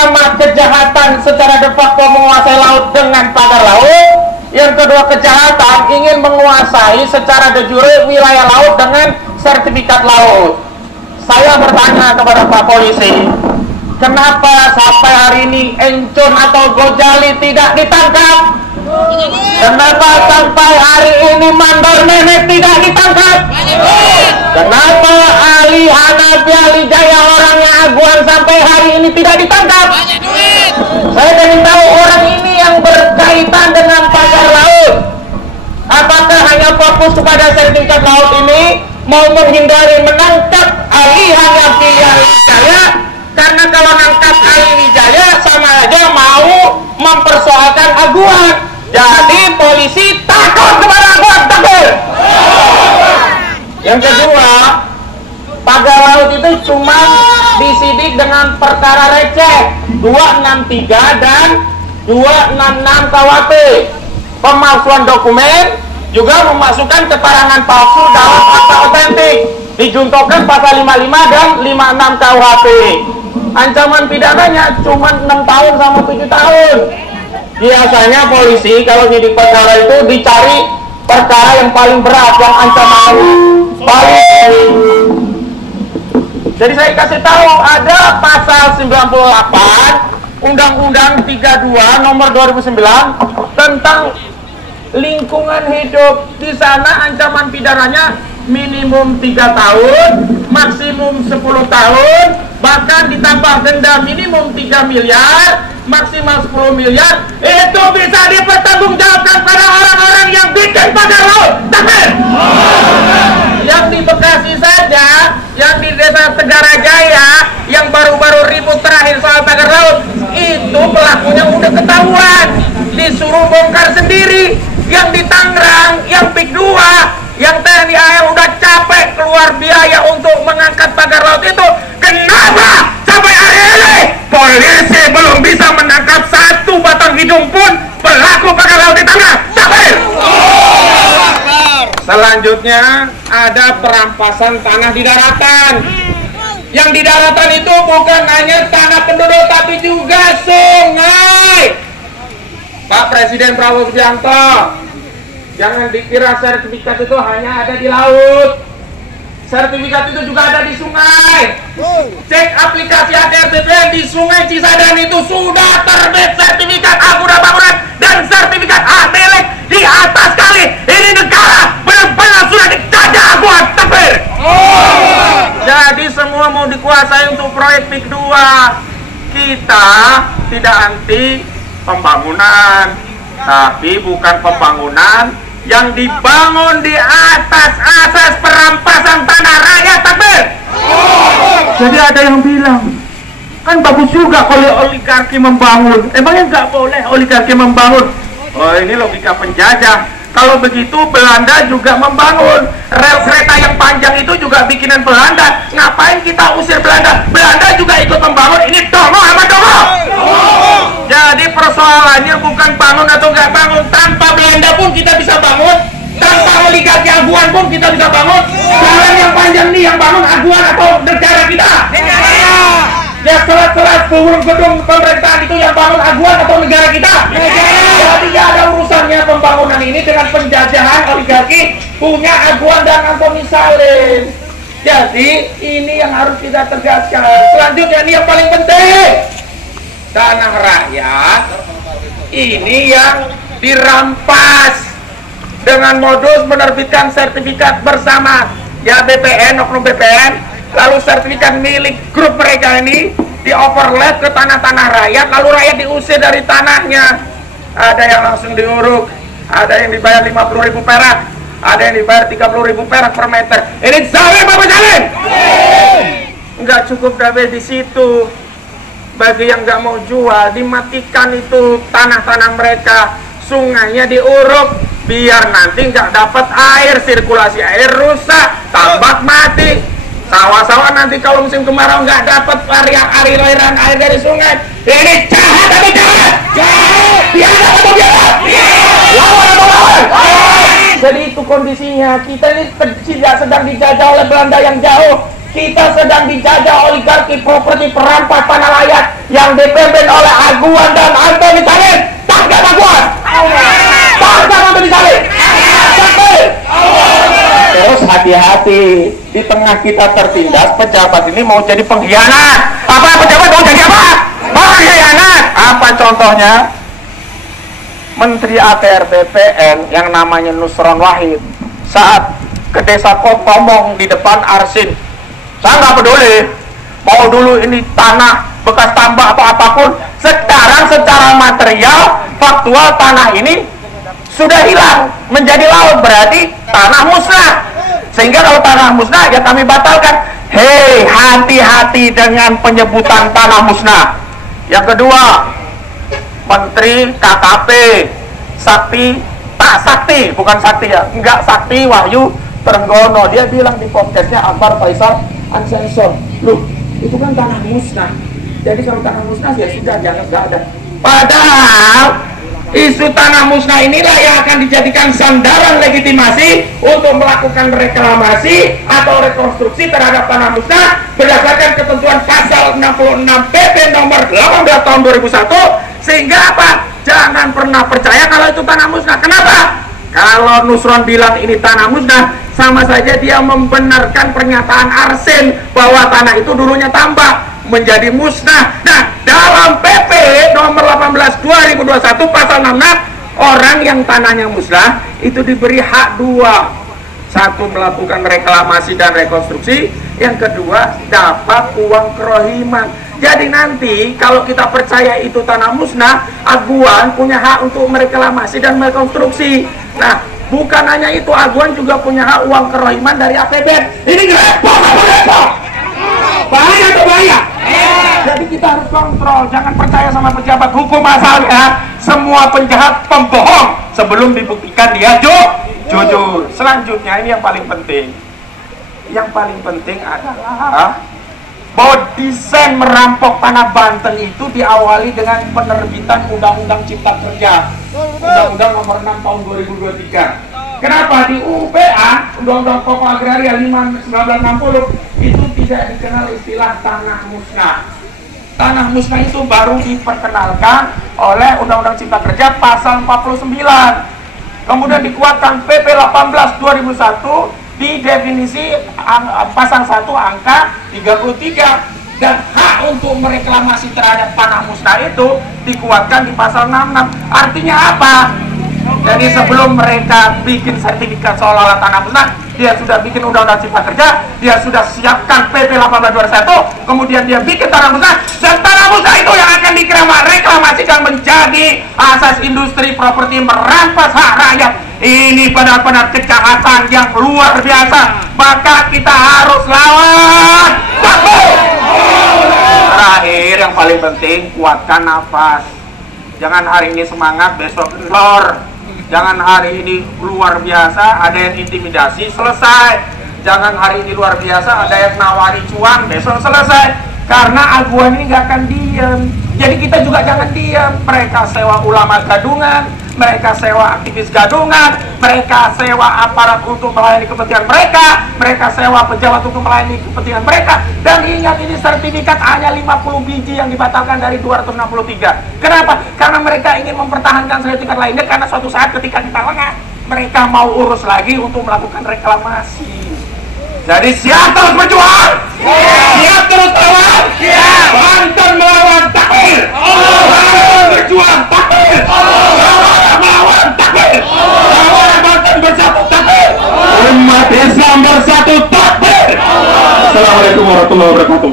pertama, kejahatan secara de facto menguasai laut dengan pagar laut. Yang kedua, kejahatan ingin menguasai secara de jure wilayah laut dengan sertifikat laut. Saya bertanya kepada Pak Polisi, kenapa sampai hari ini Encon atau Gojali tidak ditangkap? Kenapa sampai hari ini Mandor Nenek tidak ditangkap? Kenapa Ali Hanafi Ali Jaya orangnya Aguan sampai hari ini tidak ditangkap? Saya ingin tahu orang ini yang berkaitan dengan pagar laut. Apakah hanya fokus kepada sertifikat laut ini, mau menghindari menangkap Ali Hanafi Ali Jaya? Karena kalau nangkap Ali Wijaya sama aja mau mempersoalkan Aguan. Jadi polisi takut kepada Aguan, takut. Yang kedua, pagar laut itu cuma disidik dengan perkara receh 263 dan 266 KUHP. Pemalsuan dokumen juga memasukkan keterangan palsu dalam akta otentik, dijuntokan pasal 55 dan 56 KUHP. Ancaman pidananya cuma 6 tahun sama 7 tahun. Biasanya polisi kalau nyidik perkara itu dicari perkara yang paling berat, yang ancamannya paling tinggi. Jadi saya kasih tahu, ada pasal 98 Undang-Undang 32 nomor 2009 tentang lingkungan hidup. Di sana ancaman pidananya minimum 3 tahun, maksimum 10 tahun, bahkan ditambah denda minimum 3 miliar, maksimal 10 miliar. Itu bisa dipertanggungjawabkan pada orang-orang yang bikin pagar laut. Takbir! Yang di Bekasi saja, yang di Desa Tegara Jaya, yang baru-baru ribut terakhir soal pagar laut, itu pelakunya udah ketahuan, disuruh bongkar sendiri. Yang di Tangerang, yang PIK 2, yang TNI AL udah capek keluar biaya untuk mengangkat pagar laut itu. Kenapa sampai hari ini polisi belum bisa menangkap satu batang hidung pun pelaku pagar laut di Tangerang? Takbir! Selanjutnya ada perampasan tanah di daratan. Yang di daratan itu bukan hanya tanah penduduk tapi juga sungai. Pak Presiden Prabowo Subianto, jangan dikira sertifikat itu hanya ada di laut. Sertifikat itu juga ada di sungai. Cek aplikasi ATR BPN, di Sungai Cisadane itu sudah terbit sertifikat bangunan dan sertifikat hak milik di atas kali. Ini negara benar-benar sudah dijajah Aguan. Takbir! Jadi semua mau dikuasai untuk proyek PIK 2. Kita tidak anti pembangunan, tapi bukan pembangunan yang dibangun di atas asas perampasan tanah rakyat. Takbir! Jadi ada yang bilang, kan bagus juga kalau oligarki membangun. Emangnya nggak boleh oligarki membangun? Oh, ini logika penjajah. Kalau begitu Belanda juga membangun. Rel kereta yang panjang itu juga bikinan Belanda. Ngapain kita usir Belanda? Belanda juga ikut membangun. Ini dongo sama dongo. Jadi persoalannya bukan bangun atau nggak bangun. Tanpa Belanda pun kita bisa bangun. Tanpa oligarki Aguan pun kita bisa bangun. Jalan yang panjang nih yang bangun Aguan atau negara kita? Ya, selat-selat gedung pemerintahan itu yang bangun Aguan atau negara kita? Jadi tidak ada urusannya pembangunan ini dengan penjajahan oligarki punya Aguan dan Antoni Salim. Jadi ini yang harus kita tegaskan. Selanjutnya ini yang paling penting, tanah rakyat ini yang dirampas dengan modus menerbitkan sertifikat bersama ya BPN, oknum BPN, lalu sertifikat milik grup mereka ini di overlap ke tanah-tanah rakyat, lalu rakyat diusir dari tanahnya. Ada yang langsung diuruk, ada yang dibayar 50.000 perak, ada yang dibayar 30.000 perak per meter. Ini zalim apa zalim? Nggak cukup sampai di situ. Bagi yang nggak mau jual, dimatikan itu tanah-tanah mereka, sungainya diuruk, biar nanti nggak dapat air, sirkulasi air rusak, tambak mati. Sawah-sawah nanti kalau musim kemarau nggak dapat aliran air dari sungai. Ini jahat atau jahat? Jahat! Biadab atau biadab? Lawan atau lawan? Jadi itu kondisinya. Kita ini tidak sedang dijajah oleh Belanda yang jauh. Kita sedang dijajah oligarki properti perampas tanah rakyat. yang dipimpin oleh Aguan dan Antoni Salim. Tanggap Aguan, tanggap Antoni Salim. Terus hati-hati, di tengah kita tertindas, pejabat ini mau jadi pengkhianat. Apa pejabat mau jadi apa? Pengkhianat. Apa contohnya? Menteri ATR BPN yang namanya Nusron Wahid saat ke desa Kotomong di depan Arsin, saya nggak peduli mau dulu ini tanah bekas tambak atau apapun, sekarang secara material faktual tanah ini sudah hilang menjadi laut, berarti tanah musnah. Sehingga kalau tanah musnah ya kami batalkan. Hei, hati-hati dengan penyebutan tanah musnah. Yang kedua, Menteri KKP Sakti, tak Sakti, bukan Sakti ya, enggak Sakti Wahyu Trenggono, dia bilang di podcastnya Akbar Faisal Unsensor, loh itu kan tanah musnah, jadi kalau tanah musnah ya sudah, jangan, enggak ada. Padahal isu tanah musnah inilah yang akan dijadikan sandaran legitimasi untuk melakukan reklamasi atau rekonstruksi terhadap tanah musnah berdasarkan ketentuan pasal 66 PP nomor 18 tahun 2001. Sehingga apa? Jangan pernah percaya kalau itu tanah musnah. Kenapa? Kalau Nusron bilang ini tanah musnah, sama saja dia membenarkan pernyataan Arsin bahwa tanah itu dulunya tambak menjadi musnah. Nah, dalam PP nomor 18 2021 pasal 66, orang yang tanahnya musnah itu diberi hak dua. Satu, melakukan reklamasi dan rekonstruksi. Yang kedua, dapat uang kerohiman. Jadi nanti kalau kita percaya itu tanah musnah, Aguan punya hak untuk mereklamasi dan merekonstruksi. Nah, bukan hanya itu, Aguan juga punya hak uang kerohiman dari APBN. Ini repot, bahaya atau bahaya? Jadi kita harus kontrol, jangan percaya sama pejabat. Hukum asalnya semua penjahat pembohong sebelum dibuktikan dia jujur. Selanjutnya ini yang paling penting. Yang paling penting adalah bahwa desain merampok tanah Banten itu diawali dengan penerbitan Undang-Undang Cipta Kerja, Undang-Undang nomor 6 tahun 2023. Kenapa di UPA, Undang-Undang Pokok Agraria 1960 itu tidak dikenal istilah tanah musnah. Tanah musnah itu baru diperkenalkan oleh Undang-Undang Cipta Kerja pasal 49. Kemudian dikuatkan PP 18 2001 di definisi pasal 1 angka 33, dan hak untuk mereklamasi terhadap tanah musnah itu dikuatkan di pasal 66. Artinya apa? Jadi sebelum mereka bikin sertifikat seolah-olah tanah musnah, dia sudah bikin Undang-Undang Cipta Kerja, dia sudah siapkan PP 1821, kemudian dia bikin tanah musnah, dan tanah musnah itu yang akan direklamasi dan menjadi asas industri properti merampas hak rakyat. Ini benar-benar kejahatan yang luar biasa, maka kita harus lawan. Terakhir, yang paling penting, kuatkan nafas. Jangan hari ini semangat, besok kendor. Jangan hari ini luar biasa, ada yang intimidasi, selesai. Jangan hari ini luar biasa, ada yang nawari cuan, besok selesai. Karena Aguan ini gak akan diem. Jadi kita juga jangan diem. Mereka sewa ulama gadungan, mereka sewa aktivis gadungan, mereka sewa aparat untuk melayani kepentingan mereka, mereka sewa pejabat untuk melayani kepentingan mereka. Dan ingat, ini sertifikat hanya 50 biji yang dibatalkan dari 263. Kenapa? Karena mereka ingin mempertahankan sertifikat lainnya, karena suatu saat ketika kita lengah, mereka mau urus lagi untuk melakukan reklamasi. Jadi siap terus berjuang, siap terus lawan, Banten melawan takbir, Banten berjuang takbir, melawan takbir, Banten bersatu takbir, umat Islam bersatu takbir. Assalamualaikum warahmatullahi wabarakatuh.